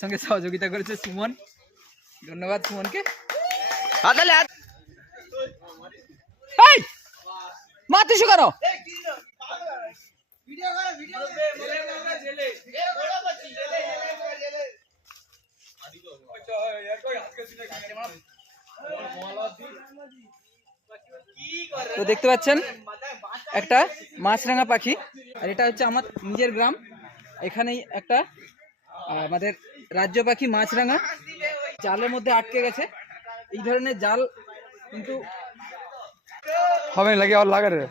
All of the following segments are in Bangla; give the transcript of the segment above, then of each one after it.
সঙ্গে সহযোগিতা করেছে সুমন। ধন্যবাদ সুমনকে। কেন তো দেখতে পাচ্ছেন একটা মাছরাঙা পাখি আর এটা হচ্ছে আমার নিজের গ্রাম। এখানেই একটা আমাদের রাজ্য পাখি মাছরাঙা জালের মধ্যে আটকে গেছে। এই ধরনের জাল কিন্তু হবে লাগে আর লাগে রে?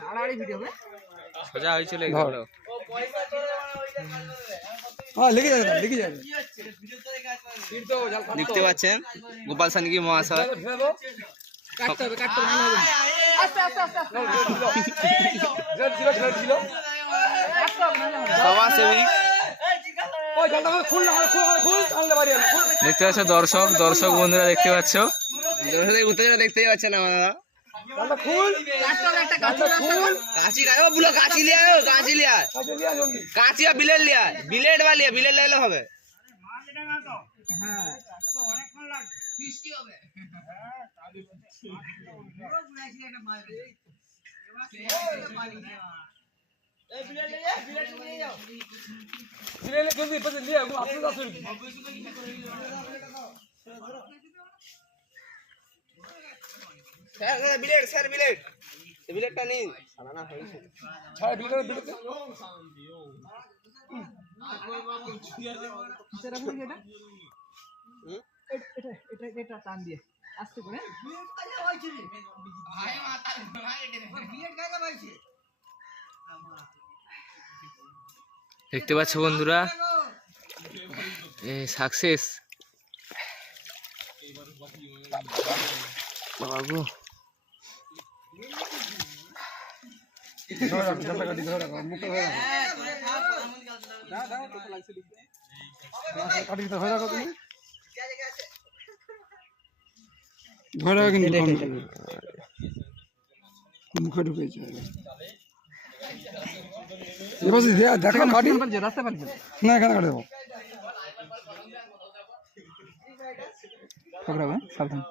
সোজা হয়েছিল হ্যাঁ লেগে যাবে লেগে যাবে। দেখতে পাচ্ছেন গোপাল সানিকি মহাশয়। সমাজসেবী। দেখতে পাচ্ছ দর্শক দর্শক বন্ধুরা দেখতে পাচ্ছ। দর্শকদের উত্তেজনা দেখতেই পাচ্ছেন হবে। হ্যাঁ। দিলে জলদি পছন্দ লিয়া গো আপনি দাও শুরু স্যার বিলেট স্যার বিলেট বিলেটটা নিন ছাড় বিলে বিলে সেটা করে এটা এটা এটা এটা টান দিয়ে আস্তে করে দেখতে পাচ্ছ বন্ধুরা সাকসেস বাবু ধরে রাখো জালটা কাটি ধরে বন্ধুরা? মুখটা ধরে রাখো কাটি ধরে রাখো তুমি ধরে রাখো কিন্তু মুখে ঢুকেছে। দেখো কাটি না এখানে কাটে দেবো। পকড়াবে সাবধান।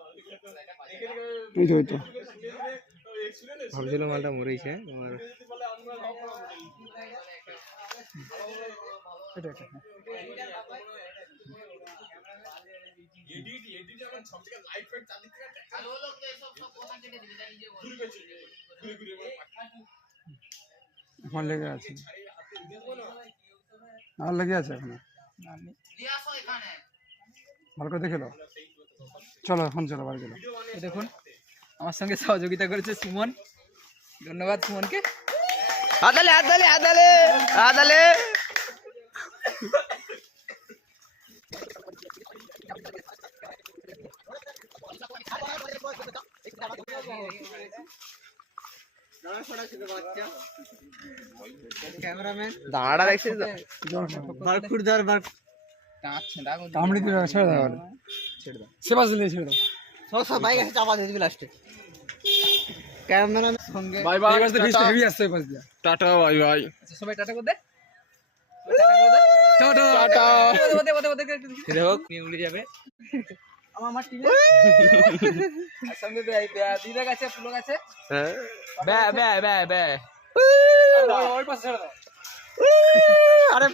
এই তো এই তো। ভাবছিল মালটা মরেছে তোমার এটা এটা হ্যাঁ। এখন লেগে আছে। আর লেগে আছে এখন? ভালো করে দেখে চলো এখন চলো বাড়ি চলো। দেখুন আমার সঙ্গে সহযোগিতা করেছে সুমন। ধন্যবাদ সুমনকে। হাতালে হাতালে হাতালে হাতালে দাঁড়া দেখছিস তো। টানছে দেখো কামড়ি দিলে ছেড়ে দাও এবারে। সে পাশে দিয়ে ছেড়ে দাও। সঙ্গে বাই বাই। এবার তো হেভি আসছে পাশ দিয়ে। Tata bye bye. আচ্ছা, সবাই টাটা করে দে। টাটা। টাটা। ওদে ওদে ওদে দেখো? নিয়ে উড়ে যাবে। আমার আমার টিমে সঙ্গে দিদা গেছে ফুলো গেছে। হ্যাঁ। বে বে বে বে ওই পাশে ছেড়ে দাও। আরে